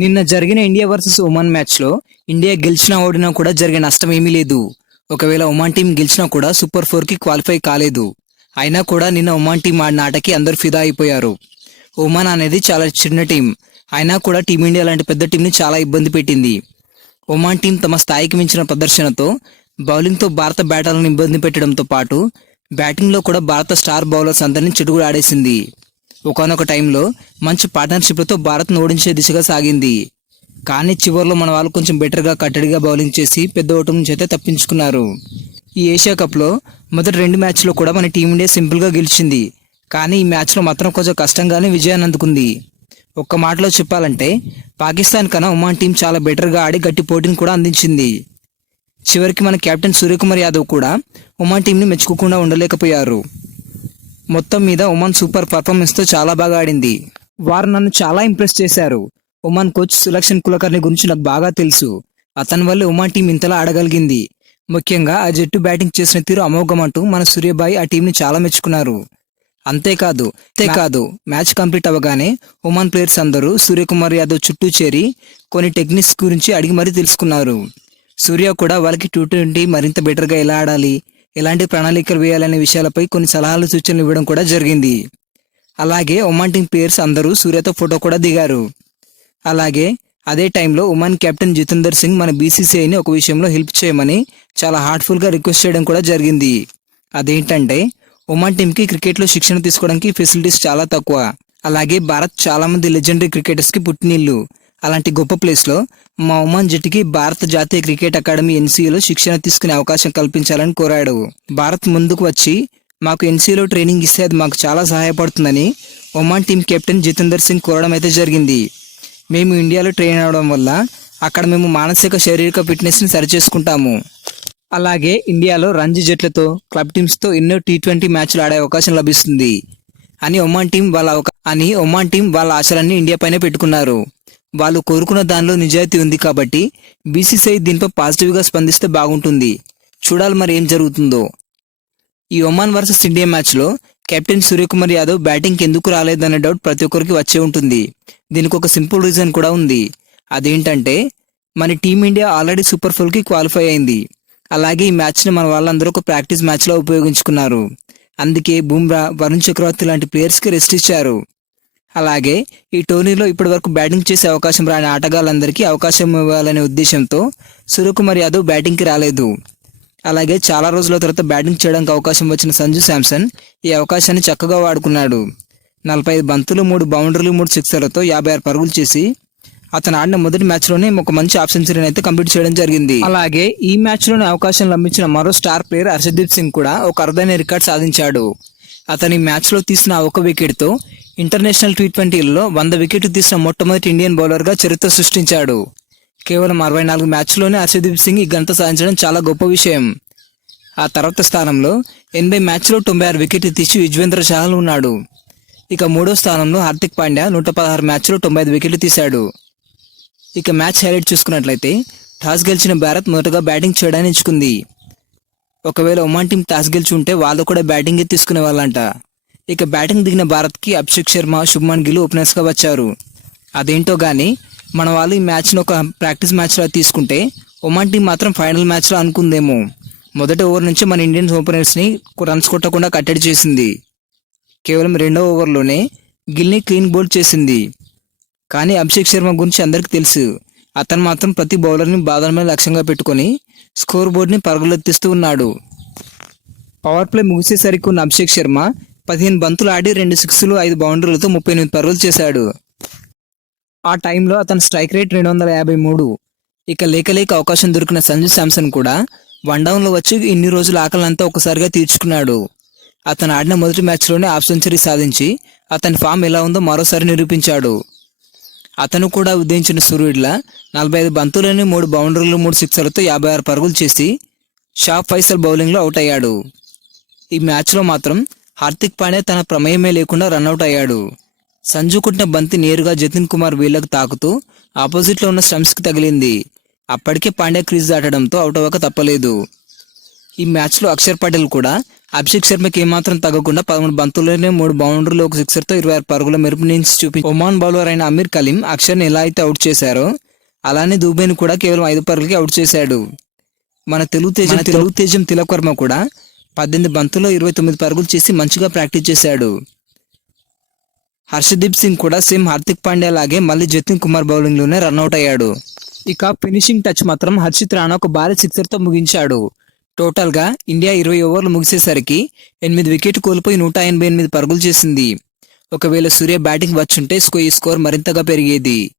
నిన్న జరిగిన India versus Oman మ్యాచ్లో ఇండియా గెలిచినా ఓడినా కూడా జరిగే నష్టం ఏమీ లేదు. ఒకవేళ ఒమాన్ టీం గెలిచినా కూడా సూపర్ ఫోర్కి క్వాలిఫై కాలేదు. అయినా కూడా నిన్న ఒమాన్ టీం ఆడిన ఆటకి అందరూ ఫిదా అయిపోయారు. ఒమాన్ అనేది చాలా చిన్న టీం. అయినా కూడా టీమిండియా లాంటి పెద్ద టీంని చాలా ఇబ్బంది పెట్టింది. ఒమాన్ టీం తమ స్థాయికి మించిన ప్రదర్శనతో బౌలింగ్తో భారత బ్యాటర్లను ఇబ్బంది పెట్టడంతో పాటు బ్యాటింగ్లో కూడా భారత స్టార్ బౌలర్స్ అందరినీ చెడుగుడు ఆడేసింది ఒకనొక టైంలో మంచి పార్ట్నర్షిప్లతో భారత్ను ఓడించే దిశగా సాగింది. కానీ చివరిలో మన వాళ్ళు కొంచెం బెటర్గా కట్టడిగా బౌలింగ్ చేసి పెద్ద ఓటమి నుంచి అయితే తప్పించుకున్నారు. ఈ ఏషియా కప్లో మొదటి రెండు మ్యాచ్లో కూడా మన టీమిండియా సింపుల్గా గెలిచింది. కానీ ఈ మ్యాచ్లో మాత్రం కొంచెం కష్టంగానే విజయాన్ని అందుకుంది. ఒక్క మాటలో చెప్పాలంటే పాకిస్తాన్ కన్నా ఒమాన్ టీం చాలా బెటర్గా ఆడి గట్టి పోటీని కూడా అందించింది. చివరికి మన కెప్టెన్ సూర్యకుమార్ యాదవ్ కూడా ఒమాన్ టీంని మెచ్చుకోకుండా ఉండలేకపోయారు. మొత్తం మీద ఒమాన్ సూపర్ పర్ఫార్మెన్స్తో చాలా బాగా ఆడింది. వారు నన్ను చాలా ఇంప్రెస్ చేశారు. ఒమాన్ కోచ్ సులక్షణ్ కులకర్ణి గురించి నాకు బాగా తెలుసు. అతని వల్ల ఒమాన్ టీం ఇంతలా ఆడగలిగింది. ముఖ్యంగా ఆ జట్టు బ్యాటింగ్ చేసిన తీరు అమోఘం అంటూ మన సూర్యబాయి ఆ టీంని చాలా మెచ్చుకున్నారు. అంతేకాదు అంతేకాదు మ్యాచ్ కంప్లీట్ అవ్వగానే ఒమాన్ ప్లేయర్స్ అందరూ సూర్యకుమార్ యాదవ్ చుట్టూ చేరి కొన్ని టెక్నిక్స్ గురించి అడిగి మరీ తెలుసుకున్నారు. సూర్య కూడా వాళ్ళకి టూ ట్వంటీ మరింత బెటర్గా ఎలా ఆడాలి? ఎలాంటి ప్రణాళికలు వేయాలనే విషయాలపై కొన్ని సలహాలు సూచనలు ఇవ్వడం కూడా జరిగింది. అలాగే ఒమాంటింగ్ ప్లేయర్స్ అందరూ సూర్యతో ఫోటో కూడా దిగారు. అలాగే అదే టైంలో ఉమాన్ కెప్టెన్ జితేందర్ సింగ్ మన బీసీసీఐని ఒక విషయంలో హెల్ప్ చేయమని చాలా హార్ట్ఫుల్గా రిక్వెస్ట్ చేయడం కూడా జరిగింది. అదేంటంటే ఉమాన్ టీంకి క్రికెట్లో శిక్షణ తీసుకోవడానికి ఫెసిలిటీస్ చాలా తక్కువ. అలాగే భారత్ చాలామంది లెజెండరీ క్రికెటర్స్కి పుట్టినీళ్ళు అలాంటి గొప్ప ప్లేస్లో మా ఒమాన్ జట్టుకి భారత జాతీయ క్రికెట్ అకాడమీ ఎన్సీఏలో శిక్షణ తీసుకునే అవకాశం కల్పించాలని కోరాడు. భారత్ ముందుకు వచ్చి మాకు ఎన్సీఏలో ట్రైనింగ్ ఇస్తే అది మాకు చాలా సహాయపడుతుందని Oman team captain Jitender Singh కోరడం అయితే జరిగింది. మేము ఇండియాలో ట్రైన్ అవడం వల్ల అక్కడ మేము మానసిక శారీరక ఫిట్నెస్ని సరిచేసుకుంటాము. అలాగే ఇండియాలో రంజీ జట్లతో క్లబ్ టీమ్స్తో ఎన్నో టీ ట్వంటీ మ్యాచ్లు ఆడే అవకాశం లభిస్తుంది అని ఒమాన్ టీం వాళ్ళ అని ఒమాన్ టీం వాళ్ళ ఆశలన్నీ ఇండియా పైన పెట్టుకున్నారు. వాళ్ళు కోరుకున్న దానిలో నిజాయితీ ఉంది కాబట్టి బీసీసీఐ దీనిపై పాజిటివ్గా స్పందిస్తే బాగుంటుంది. చూడాలి మరి ఏం జరుగుతుందో. ఈ ఒమాన్ వర్సెస్ ఇండియా మ్యాచ్లో కెప్టెన్ సూర్యకుమార్ యాదవ్ బ్యాటింగ్కి ఎందుకు రాలేదనే డౌట్ ప్రతి ఒక్కరికి వచ్చే ఉంటుంది. దీనికి ఒక సింపుల్ రీజన్ కూడా ఉంది. అదేంటంటే మన టీమిండియా ఆల్రెడీ సూపర్ ఫోర్కి క్వాలిఫై అయింది. అలాగే ఈ మ్యాచ్ని మన వాళ్ళందరూ ఒక ప్రాక్టీస్ మ్యాచ్లో ఉపయోగించుకున్నారు. అందుకే బుమ్రా వరుణ్ చక్రవర్తి లాంటి ప్లేయర్స్కి రెస్ట్ ఇచ్చారు. అలాగే ఈ టోర్నీలో ఇప్పటి వరకు బ్యాటింగ్ చేసే అవకాశం రాని ఆటగాళ్ళందరికీ అవకాశం ఇవ్వాలనే ఉద్దేశంతో సూర్యకుమార్ యాదవ్ బ్యాటింగ్కి రాలేదు. అలాగే చాలా రోజుల తర్వాత బ్యాటింగ్ చేయడానికి అవకాశం వచ్చిన సంజు శాంసన్ ఈ అవకాశాన్ని చక్కగా వాడుకున్నాడు. నలభై ఐదు బంతులు మూడు బౌండరీలు మూడు సిక్సర్లతో యాభై ఆరు పరుగులు చేసి అతను ఆడిన మొదటి మ్యాచ్లోనే ఒక మంచి హాఫ్ సెంచరీని అయితే కంప్లీట్ చేయడం జరిగింది. అలాగే ఈ మ్యాచ్లోనే అవకాశం లభించిన మరో స్టార్ ప్లేయర్ హర్షదీప్ సింగ్ కూడా ఒక అరుదైన రికార్డ్ సాధించాడు. అతని మ్యాచ్లో తీసిన ఒక వికెట్తో ఇంటర్నేషనల్ టీ ట్వంటీలలో వంద వికెట్లు తీసిన మొట్టమొదటి ఇండియన్ బౌలర్గా చరిత్ర సృష్టించాడు. కేవలం అరవై నాలుగు మ్యాచ్లోనే హర్షదీప్ సింగ్ ఈ గంత సాధించడం చాలా గొప్ప విషయం. ఆ తర్వాత స్థానంలో ఎనభై మ్యాచ్లో తొంభై ఆరు వికెట్లు తీసి యుజ్వేంద్ర చహల్ ఉన్నాడు. ఇక మూడో స్థానంలో హార్దిక్ పాండ్యా నూట పదహారు మ్యాచ్లో తొంభై ఐదు వికెట్లు తీశాడు. ఇక మ్యాచ్ హైలైట్ చూసుకున్నట్లయితే టాస్ గెలిచిన భారత్ మొదటగా బ్యాటింగ్ చేయడానికి ఎంచుకుంది. ఒకవేళ ఒమాన్ టీం టాస్ గెలిచి ఉంటే వాళ్ళు కూడా బ్యాటింగే తీసుకునే వాళ్ళంట. ఇక బ్యాటింగ్ దిగిన భారత్కి అభిషేక్ శర్మ శుభ్మన్ గిల్ ఓపెనర్స్గా వచ్చారు. అదేంటో కానీ మన వాళ్ళు ఈ మ్యాచ్ను ఒక ప్రాక్టీస్ మ్యాచ్లో తీసుకుంటే ఒమాన్ టీం మాత్రం ఫైనల్ మ్యాచ్లో అనుకుందేమో. మొదటి ఓవర్ నుంచి మన ఇండియన్స్ ఓపెనర్స్ని రన్స్ కొట్టకుండా కట్టడి చేసింది. కేవలం రెండో ఓవర్లోనే గిల్ని క్లీన్ బౌల్డ్ చేసింది. కానీ అభిషేక్ శర్మ గురించి అందరికీ తెలుసు. అతను మాత్రం ప్రతి బౌలర్ని బాధలమే లక్ష్యంగా పెట్టుకొని స్కోర్ బోర్డ్ని పరుగులెత్తిస్తూ ఉన్నాడు. పవర్ ప్లే ముగిసేసరికి ఉన్న అభిషేక్ శర్మ పదిహేను బంతులు ఆడి రెండు సిక్స్లు ఐదు బౌండరీలతో ముప్పై ఎనిమిది పరుగులు చేశాడు. ఆ టైంలో అతని స్ట్రైక్ రేట్ రెండు వందల యాభై మూడు. ఇక లేక లేక అవకాశం దొరికిన సంజు శాంసన్ కూడా వన్ డౌన్లో వచ్చి ఇన్ని రోజుల ఆకలంతా ఒకసారిగా తీర్చుకున్నాడు. అతను ఆడిన మొదటి మ్యాచ్లోనే హాఫ్ సెంచరీ సాధించి అతని ఫామ్ ఎలా ఉందో మరోసారి నిరూపించాడు. అతను కూడా ఉదయించిన సూర్యుడిలా నలభై ఐదు బంతులని మూడు బౌండరీలు మూడు సిక్సర్లతో యాభై ఆరు పరుగులు చేసి షాప్ ఫైసల్ బౌలింగ్లో అవుట్ అయ్యాడు. ఈ మ్యాచ్లో మాత్రం హార్దిక్ పాండే తన ప్రమేయమే లేకుండా రన్అట్ అయ్యాడు. సంజు కొట్టిన బంతి నేరుగా జతిన్ కుమార్ వీళ్ళకు తాకుతూ ఆపోజిట్లో ఉన్న స్టంప్స్కి తగిలింది. అప్పటికే పాండే క్రీజ్ దాటడంతో అవుట్ అవ్వక తప్పలేదు. ఈ మ్యాచ్లో అక్షర్ పటేల్ కూడా అభిషేక్ శర్మకి ఏమాత్రం తగ్గకుండా పదమూడు బంతుల్లోనే మూడు బౌండరీలు ఒక సిక్సర్తో ఇరవై ఆరు పరుగుల మెరుపు నుంచి చూపి ఒమాన్ బౌలర్ అయిన అమీర్ కలీం అక్షర్ని ఎలా అయితే అవుట్ చేశారో అలానే దూబేని కూడా కేవలం ఐదు పరుగులకి అవుట్ చేశాడు. మన తెలుగు తేజం తెలుగు తేజం తిలక్ వర్మ కూడా పద్దెనిమిది బంతుల్లో ఇరవై తొమ్మిది పరుగులు చేసి మంచిగా ప్రాక్టీస్ చేశాడు. హర్షదీప్ సింగ్ కూడా సేమ్ హార్దిక్ పాండ్యా లాగే మళ్ళీ జతిన్ కుమార్ బౌలింగ్లోనే రన్అట్ అయ్యాడు. ఇక ఫినిషింగ్ టచ్ మాత్రం హర్షిత్ రాణా ఒక భారీ సిక్సర్తో ముగించాడు. టోటల్గా ఇండియా ఇరవై ఓవర్లు ముగిసేసరికి ఎనిమిది వికెట్ కోల్పోయి నూట ఎనభై ఎనిమిది పరుగులు చేసింది. ఒకవేళ సూర్య బ్యాటింగ్ వచ్చుంటే స్కో ఈ స్కోర్ మరింతగా పెరిగేది.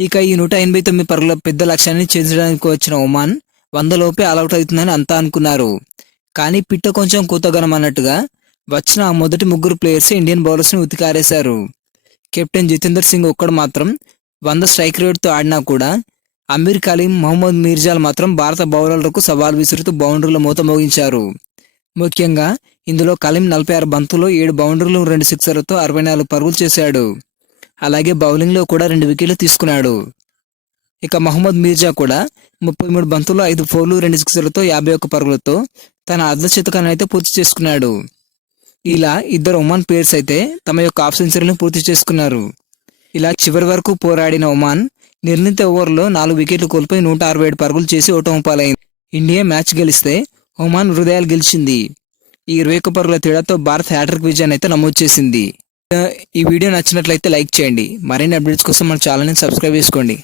ఇక ఈ నూట ఎనభై తొమ్మిది పరుగుల పెద్ద లక్ష్యాన్ని ఛేదించడానికి వచ్చిన ఒమాన్ వందలోపే ఆల్అౌట్ అవుతుందని అంతా అనుకున్నారు. కానీ పిట్ట కొంచెం కూతగనం అన్నట్టుగా వచ్చిన ఆ మొదటి ముగ్గురు ప్లేయర్స్ ఇండియన్ బౌలర్స్ని ఉతికారేశారు. కెప్టెన్ జితేందర్ సింగ్ ఒక్కడు మాత్రం వంద స్ట్రైక్ రేట్తో ఆడినా కూడా అమీర్ కలీం మహమ్మద్ మీర్జాల్ మాత్రం భారత బౌలర్లకు సవాల్ విసురుతూ బౌండరీల మూత మోగించారు. ముఖ్యంగా ఇందులో కలీం నలభై ఆరు బంతుల్లో ఏడు బౌండరీలు రెండు సిక్సర్లతో అరవై నాలుగు పరుగులు చేశాడు. అలాగే బౌలింగ్లో కూడా రెండు వికెట్లు తీసుకున్నాడు. ఇక మహమ్మద్ మీర్జా కూడా ముప్పై మూడు బంతుల్లో ఐదు ఫోర్లు రెండు సిక్సర్లతో యాభై ఒక్క పరుగులతో తన అర్ధశతకాన్ని అయితే పూర్తి చేసుకున్నాడు. ఇలా ఇద్దరు ఒమాన్ ప్లేయర్స్ అయితే తమ యొక్క ఆఫ్ సెంచరీని పూర్తి చేసుకున్నారు. ఇలా చివరి వరకు పోరాడిన ఒమాన్ నిర్ణీత ఓవర్లో నాలుగు వికెట్లు కోల్పోయి నూట అరవై ఏడు పరుగులు చేసి ఓటమి పాలైంది. ఇండియా మ్యాచ్ గెలిస్తే ఒమాన్ హృదయాలు గెలిచింది. ఈ ఇరవై ఒక్క పరుగుల తేడాతో భారత్ హ్యాట్రిక్ విజయాన్ని అయితే నమోదు చేసింది. ఈ వీడియో నచ్చినట్లయితే లైక్ చేయండి. మరిన్ని అప్డేట్స్ కోసం మన ఛానల్ని సబ్స్క్రైబ్ చేసుకోండి.